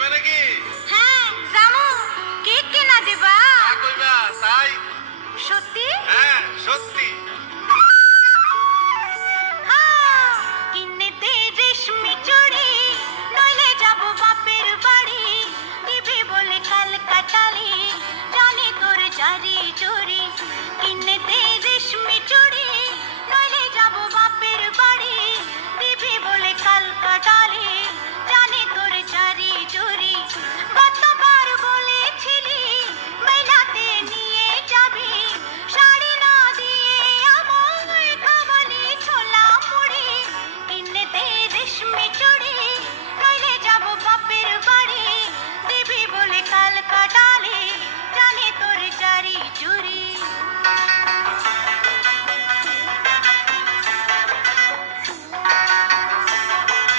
যাবে নাকি? হ্যাঁ যামু। কেক কিনা দিবা? তা কইবা তাই? সত্যি? হ্যাঁ সত্যি।